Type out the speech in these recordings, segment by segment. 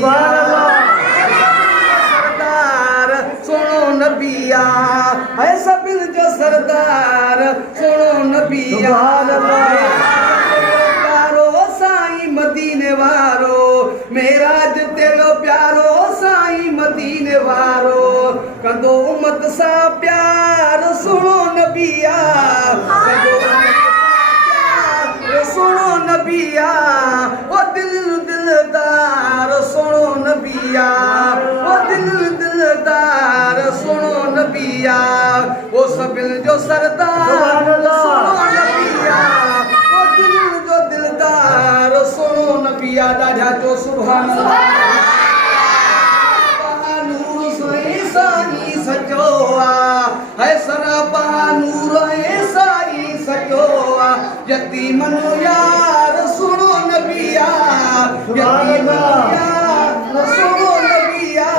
सुभान अल्लाह सरदार सुनो नबिया है सबिल जो सरदार सुनो नबिया सुभान अल्लाह प्यारो साईं मदीने वारो मेराज तेरो प्यारो साईं मदीने वारो कंदो उम्मत सा प्यार सुनो नबिया कंदो सुनो नबिया ओ दिलदार सुनो नबिया ओ दिलदार सुनो नबिया ओ सबिल जो सरदार सुनो नबिया ओ दिलदार सुनो नबिया ॾाढा जो सुभान अल्लाह नूर साईं सजो आ है सरापा नूर साईं सजो आ यतीमन यार सुनो नबिया यतीमन यार सुनो नबिया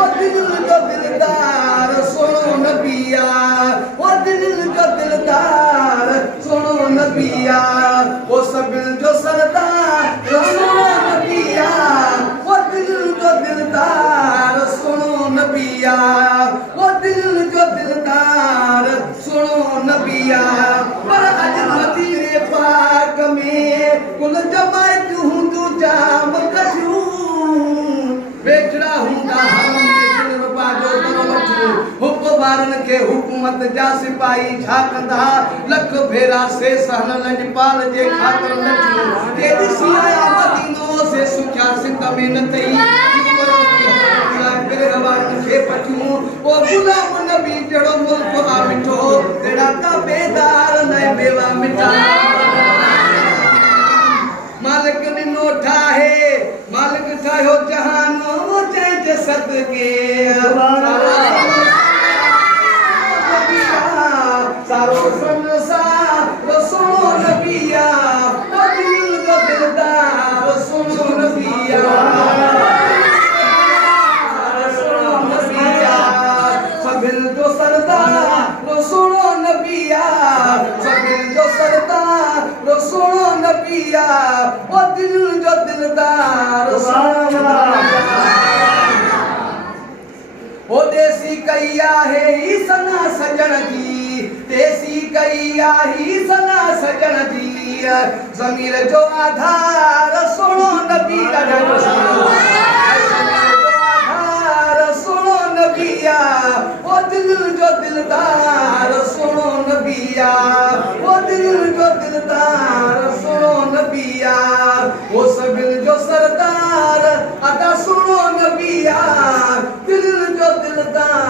ओ दिल जो दिलदार सुनो नबिया ओ दिल जो दिलदार सुनो नबिया ओ सबिल जो सरदार सुनो नबिया ओ दिल जो दिलदार सुनो नबिया ओ दिल जो दिलदार सुनो नबिया पर अज मदीने पाक में कुल जमायत हूंदू जाम कजू वेठड़ा हूंदा हम दिल रुपा जो वठू हुक वारन के हुकूमत जा सिपाही छा कंदा लख भेरा से सहन लजपाल जे खातर नचू के ॾिसी आया मदीनो से सुखा सिंध में न तई ओ गुलाम नबी जड़ो मुल्क आ मिठो तेरा ताबेदार न बेवा मिठा मालिक निनो ठाहे मालिक ठायो जहान वो चैत सदके सारो संसार सुनो नबिया ओ दिल जो दिलदार सुनो नबिया सबिल जो सरदार सुनो नबिया सबिल जो सरदार सुनो नबिया ओ दिल जो दिलदार ओ देसी कैया है ही सना सजन जी देसी कैया ही सना सजन जी ज़मीर जो आधार सुनो नबी नबिया ओ दिल जो दिलदार सुनो नबिया ओ दिल जो दिलदार सुनो नबिया ओ सबिल जो सरदार अदा सुनो नबिया दिल जो दिलदार